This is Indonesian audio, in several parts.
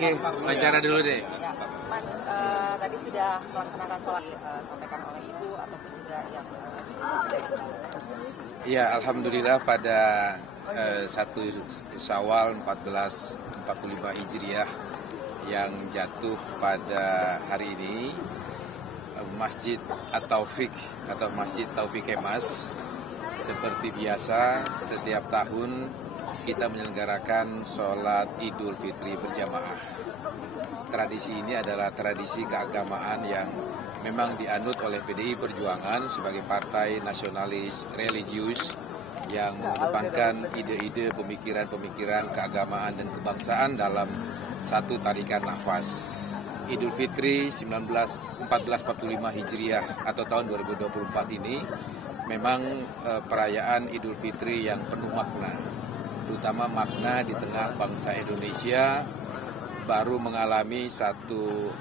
Oke, wawancara dulu deh. Ya, Mas, tadi sudah melaksanakan sholat sampaikan oleh Ibu ataupun juga yang Ya, alhamdulillah pada 1 Syawal 1445 Hijriah yang jatuh pada hari ini, Masjid At-Taufik atau Masjid Taufik Kemas seperti biasa setiap tahun kita menyelenggarakan sholat Idul Fitri berjamaah. Tradisi ini adalah tradisi keagamaan yang memang dianut oleh PDI Perjuangan sebagai partai nasionalis religius yang mengedepankan ide-ide pemikiran-pemikiran keagamaan dan kebangsaan dalam satu tarikan nafas. Idul Fitri 1445 Hijriah atau tahun 2024 ini memang perayaan Idul Fitri yang penuh makna, terutama makna di tengah bangsa Indonesia baru mengalami satu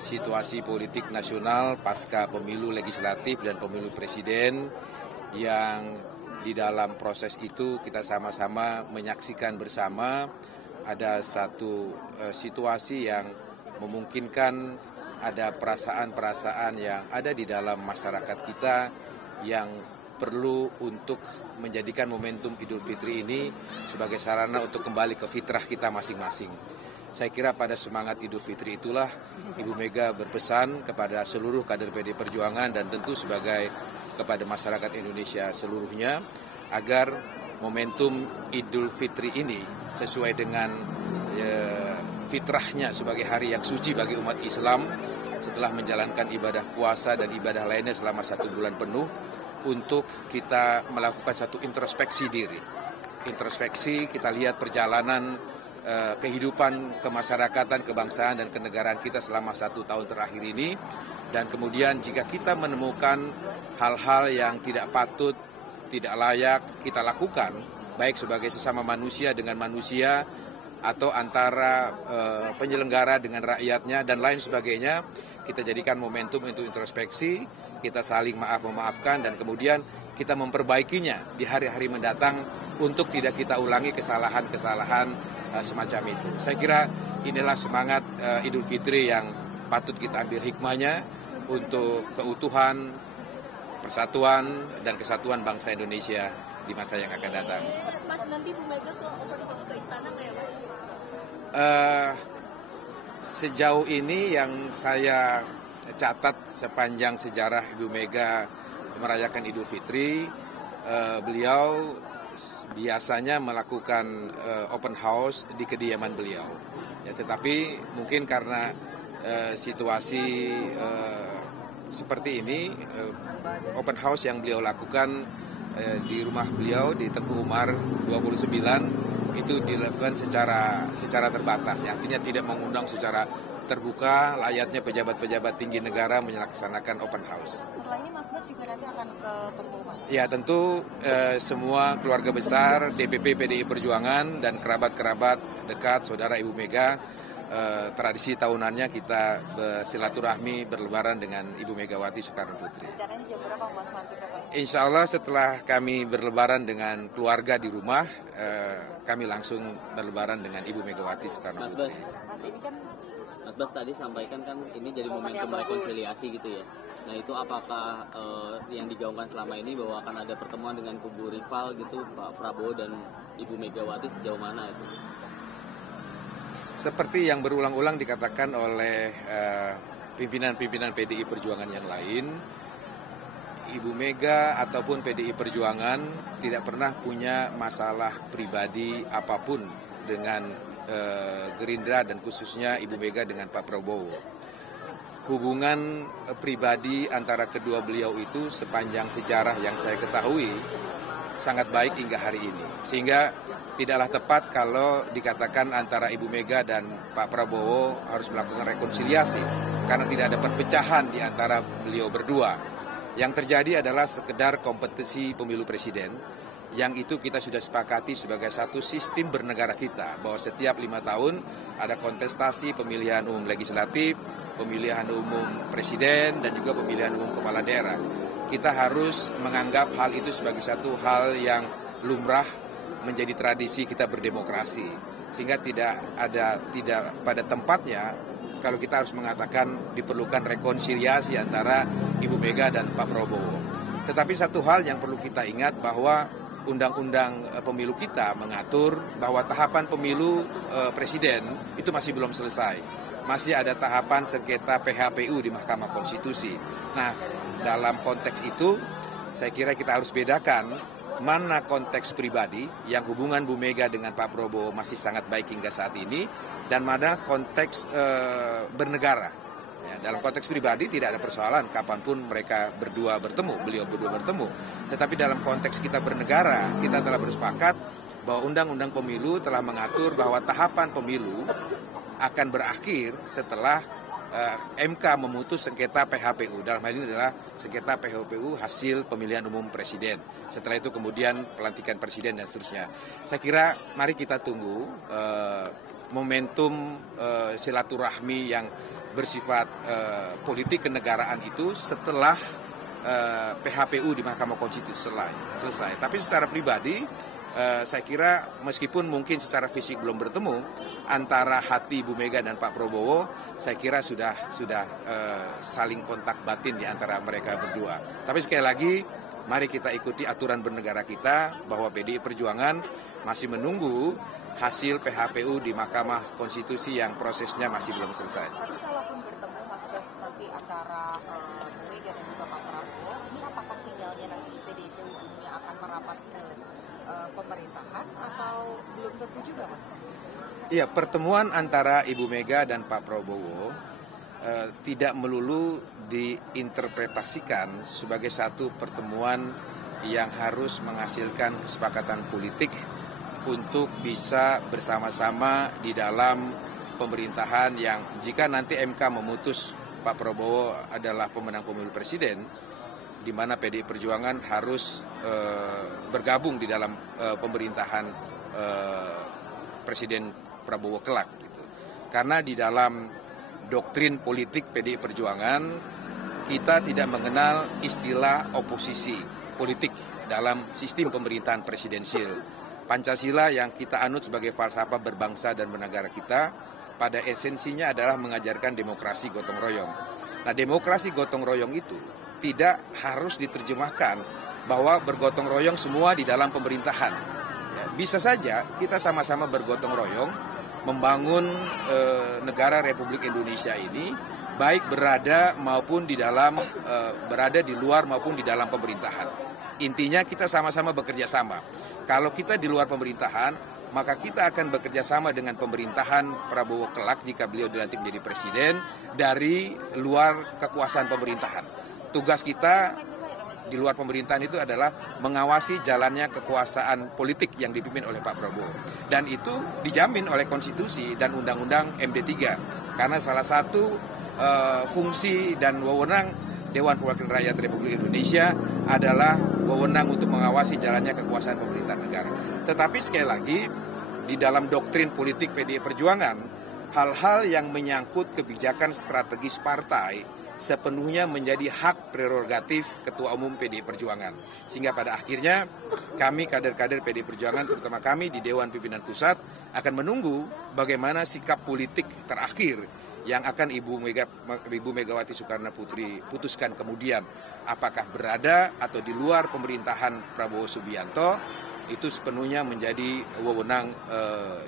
situasi politik nasional pasca pemilu legislatif dan pemilu presiden yang di dalam proses itu kita sama-sama menyaksikan bersama ada satu situasi yang memungkinkan ada perasaan-perasaan yang ada di dalam masyarakat kita yang perlu untuk menjadikan momentum Idul Fitri ini sebagai sarana untuk kembali ke fitrah kita masing-masing. Saya kira pada semangat Idul Fitri itulah Ibu Mega berpesan kepada seluruh kader PD Perjuangan dan tentu sebagai kepada masyarakat Indonesia seluruhnya agar momentum Idul Fitri ini sesuai dengan fitrahnya sebagai hari yang suci bagi umat Islam setelah menjalankan ibadah puasa dan ibadah lainnya selama 1 bulan penuh untuk kita melakukan satu introspeksi diri. Introspeksi, kita lihat perjalanan kehidupan kemasyarakatan, kebangsaan dan kenegaraan kita selama 1 tahun terakhir ini, dan kemudian jika kita menemukan hal-hal yang tidak patut, tidak layak kita lakukan, baik sebagai sesama manusia dengan manusia atau antara penyelenggara dengan rakyatnya dan lain sebagainya, kita jadikan momentum untuk introspeksi, kita saling memaafkan dan kemudian kita memperbaikinya di hari-hari mendatang untuk tidak kita ulangi kesalahan-kesalahan semacam itu. Saya kira inilah semangat Idul Fitri yang patut kita ambil hikmahnya untuk keutuhan, persatuan dan kesatuan bangsa Indonesia di masa yang akan datang. Mas, nanti Bu Mega ke open house ke istana nggak ya, Mas? Sejauh ini yang saya catat sepanjang sejarah Ibu Mega merayakan Idul Fitri, beliau biasanya melakukan open house di kediaman beliau. Ya, tetapi mungkin karena situasi seperti ini, open house yang beliau lakukan di rumah beliau di Teguh Umar 29 itu dilakukan secara terbatas, ya, artinya tidak mengundang secara terbuka layaknya pejabat-pejabat tinggi negara melaksanakan open house. setelah ini Mas juga nanti akan ke Teguh Umar? Ya, tentu semua keluarga besar DPP PDI Perjuangan dan kerabat-kerabat dekat saudara Ibu Mega, tradisi tahunannya kita bersilaturahmi berlebaran dengan Ibu Megawati Soekarno Putri. Rencananya jam berapa Mas nanti ke? Insya Allah setelah kami berlebaran dengan keluarga di rumah, kami langsung berlebaran dengan Ibu Megawati Soekarno Putri. Mas, ini kan Mas Bas tadi sampaikan kan ini jadi momentum rekonsiliasi gitu ya. Nah itu apakah yang digaungkan selama ini bahwa akan ada pertemuan dengan kubu rival gitu, Pak Prabowo dan Ibu Megawati, sejauh mana itu? Seperti yang berulang-ulang dikatakan oleh pimpinan-pimpinan PDI Perjuangan yang lain, Ibu Mega ataupun PDI Perjuangan tidak pernah punya masalah pribadi apapun dengan Gerindra dan khususnya Ibu Mega dengan Pak Prabowo. Hubungan pribadi antara kedua beliau itu sepanjang sejarah yang saya ketahui sangat baik hingga hari ini. Sehingga tidaklah tepat kalau dikatakan antara Ibu Mega dan Pak Prabowo harus melakukan rekonsiliasi karena tidak ada perpecahan di antara beliau berdua. Yang terjadi adalah sekedar kompetisi pemilu presiden, yang itu kita sudah sepakati sebagai satu sistem bernegara kita, bahwa setiap 5 tahun ada kontestasi pemilihan umum legislatif, pemilihan umum presiden, dan juga pemilihan umum kepala daerah. Kita harus menganggap hal itu sebagai satu hal yang lumrah, menjadi tradisi kita berdemokrasi. sehingga tidak pada tempatnya kalau kita harus mengatakan diperlukan rekonsiliasi antara Ibu Mega dan Pak Prabowo. Tetapi satu hal yang perlu kita ingat bahwa Undang-Undang Pemilu kita mengatur bahwa tahapan pemilu presiden itu masih belum selesai. Masih ada tahapan sengketa PHPU di Mahkamah Konstitusi. Nah, dalam konteks itu saya kira kita harus bedakan mana konteks pribadi yang hubungan Bu Mega dengan Pak Prabowo masih sangat baik hingga saat ini dan mana konteks bernegara. Ya, dalam konteks pribadi tidak ada persoalan kapanpun mereka beliau berdua bertemu. Tetapi dalam konteks kita bernegara, kita telah bersepakat bahwa Undang-Undang Pemilu telah mengatur bahwa tahapan pemilu akan berakhir setelah MK memutus sengketa PHPU. Dalam hal ini adalah sengketa PHPU hasil pemilihan umum presiden. Setelah itu kemudian pelantikan presiden dan seterusnya. Saya kira mari kita tunggu momentum silaturahmi yang bersifat politik kenegaraan itu setelah PHPU di Mahkamah Konstitusi selesai. Tapi secara pribadi saya kira meskipun mungkin secara fisik belum bertemu antara hati Ibu Mega dan Pak Prabowo, saya kira sudah saling kontak batin di antara mereka berdua. Tapi sekali lagi mari kita ikuti aturan bernegara kita bahwa PDI Perjuangan masih menunggu hasil PHPU di Mahkamah Konstitusi yang prosesnya masih belum selesai. Tapi kalaupun bertemu Mas Bas nanti antara Bu Mega dan juga Pak Prabowo, ini apakah sinyalnya nanti PDIP ujungnya akan merapat ke pemerintahan atau belum tentu juga, Mas? Iya, pertemuan antara Ibu Mega dan Pak Prabowo tidak melulu diinterpretasikan sebagai satu pertemuan yang harus menghasilkan kesepakatan politik untuk bisa bersama-sama di dalam pemerintahan yang jika nanti MK memutus Pak Prabowo adalah pemenang pemilu presiden, di mana PDI Perjuangan harus bergabung di dalam pemerintahan Presiden Prabowo kelak. Gitu. Karena di dalam doktrin politik PDI Perjuangan kita tidak mengenal istilah oposisi politik dalam sistem pemerintahan presidensial. Pancasila yang kita anut sebagai falsafah berbangsa dan bernegara kita pada esensinya adalah mengajarkan demokrasi gotong royong. Nah, demokrasi gotong royong itu tidak harus diterjemahkan bahwa bergotong royong semua di dalam pemerintahan. Ya, bisa saja kita sama-sama bergotong royong membangun negara Republik Indonesia ini baik berada di luar maupun di dalam pemerintahan. Intinya kita sama-sama bekerja sama. Kalau kita di luar pemerintahan, maka kita akan bekerja sama dengan pemerintahan Prabowo kelak jika beliau dilantik menjadi presiden dari luar kekuasaan pemerintahan. Tugas kita di luar pemerintahan itu adalah mengawasi jalannya kekuasaan politik yang dipimpin oleh Pak Prabowo. Dan itu dijamin oleh konstitusi dan undang-undang MD3. Karena salah satu fungsi dan wewenang Dewan Perwakilan Rakyat Republik Indonesia adalah wewenang untuk mengawasi jalannya kekuasaan pemerintahan negara. Tetapi sekali lagi, di dalam doktrin politik PDI Perjuangan, hal-hal yang menyangkut kebijakan strategis partai sepenuhnya menjadi hak prerogatif Ketua Umum PDI Perjuangan. Sehingga pada akhirnya kami kader-kader PDI Perjuangan, terutama kami di Dewan Pimpinan Pusat, akan menunggu bagaimana sikap politik terakhir yang akan Ibu Megawati Soekarno Putri putuskan kemudian. Apakah berada atau di luar pemerintahan Prabowo Subianto, itu sepenuhnya menjadi wewenang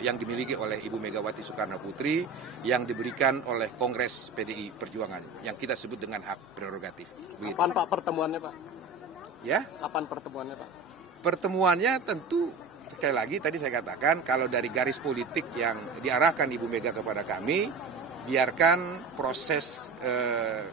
yang dimiliki oleh Ibu Megawati Soekarno Putri yang diberikan oleh Kongres PDI Perjuangan yang kita sebut dengan hak prerogatif. Begitu. Kapan Pak pertemuannya Pak? Ya? Kapan pertemuannya Pak? Pertemuannya tentu sekali lagi tadi saya katakan kalau dari garis politik yang diarahkan Ibu Mega kepada kami, biarkan proses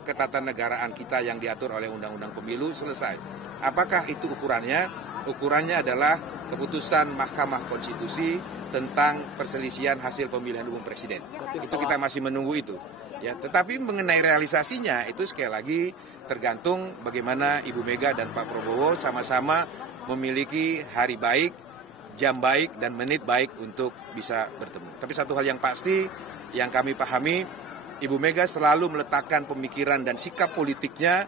ketatanegaraan kita yang diatur oleh Undang-Undang Pemilu selesai. Apakah itu ukurannya? Ukurannya adalah keputusan Mahkamah Konstitusi tentang perselisihan hasil pemilihan umum presiden. Itu kita masih menunggu itu. Ya, tetapi mengenai realisasinya itu sekali lagi tergantung bagaimana Ibu Mega dan Pak Prabowo sama-sama memiliki hari baik, jam baik, dan menit baik untuk bisa bertemu. Tapi satu hal yang pasti yang kami pahami, Ibu Mega selalu meletakkan pemikiran dan sikap politiknya,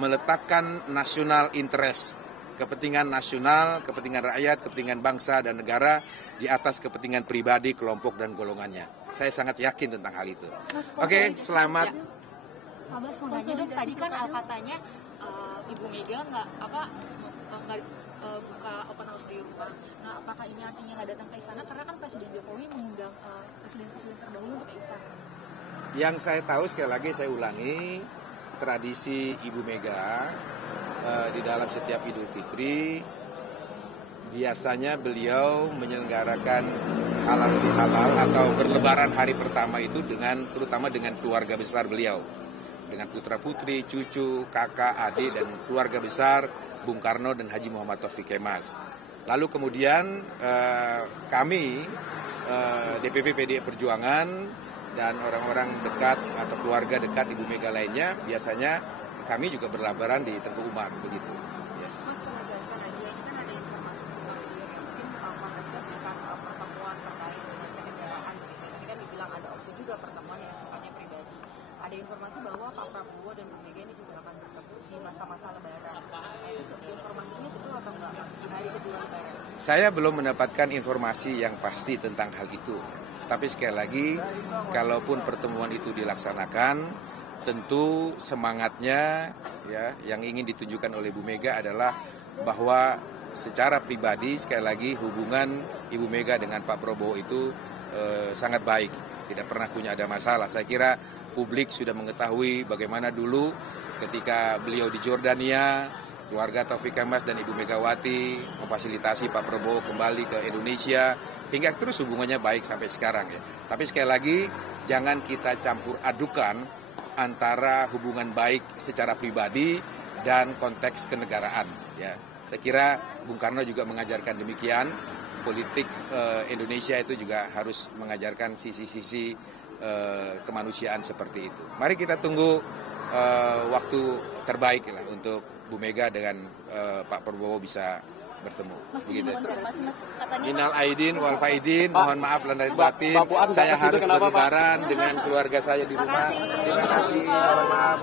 meletakkan national interest, kepentingan nasional, kepentingan rakyat, kepentingan bangsa dan negara di atas kepentingan pribadi, kelompok, dan golongannya. Saya sangat yakin tentang hal itu. Oke, selamat. Pak Bas, mau nanya dong, tadi kan katanya Ibu Mega nggak buka open house di rumah. Nah, apakah ini artinya nggak datang ke istana? Karena kan Presiden Jokowi mengundang presiden-presiden terdahulu untuk ke istana. Yang saya tahu, sekali lagi saya ulangi, tradisi Ibu Mega di dalam setiap Idul Fitri, biasanya beliau menyelenggarakan halal bihalal atau berlebaran hari pertama itu terutama dengan keluarga besar beliau. Dengan putra-putri, cucu, kakak, adik, dan keluarga besar Bung Karno dan Haji Muhammad Taufik Kemas. Lalu kemudian kami, DPP PDI Perjuangan, dan orang-orang dekat atau keluarga dekat Ibu Mega lainnya, biasanya kami juga berlebaran di Tengku Umar, begitu. Ya. Mas, penegasan aja, ini kan ada informasi simpang siur yang mungkin konteksnya bukan pertemuan terkait dengan kenegaraan begitu. Tadi kan dibilang ada opsi juga pertemuan yang sifatnya pribadi. Ada informasi bahwa Pak Prabowo dan Bu Mega ini juga akan bertemu di masa-masa Lebaran. Nah, itu informasinya betul atau enggak, Mas, di hari kedua Lebaran? Saya belum mendapatkan informasi yang pasti tentang hal itu. Tapi sekali lagi, kalaupun pertemuan itu dilaksanakan, tentu semangatnya ya yang ingin ditunjukkan oleh Bu Mega adalah bahwa secara pribadi sekali lagi hubungan Ibu Mega dengan Pak Prabowo itu sangat baik, tidak pernah punya ada masalah. Saya kira publik sudah mengetahui bagaimana dulu ketika beliau di Jordania, keluarga Taufik Kemas dan Ibu Megawati memfasilitasi Pak Prabowo kembali ke Indonesia, hingga terus hubungannya baik sampai sekarang ya. Tapi sekali lagi jangan kita campur adukan antara hubungan baik secara pribadi dan konteks kenegaraan ya. Saya kira Bung Karno juga mengajarkan demikian. Politik Indonesia itu juga harus mengajarkan sisi-sisi kemanusiaan seperti itu. Mari kita tunggu waktu terbaik lah untuk Bu Mega dengan Pak Prabowo bisa bertemu. Mas, begitu. Mas, katanya Minal aidin wal faidin, mohon maaf lahir dan batin. Saya harus berlebaran dengan keluarga saya di rumah. Terima kasih. Mohon maaf.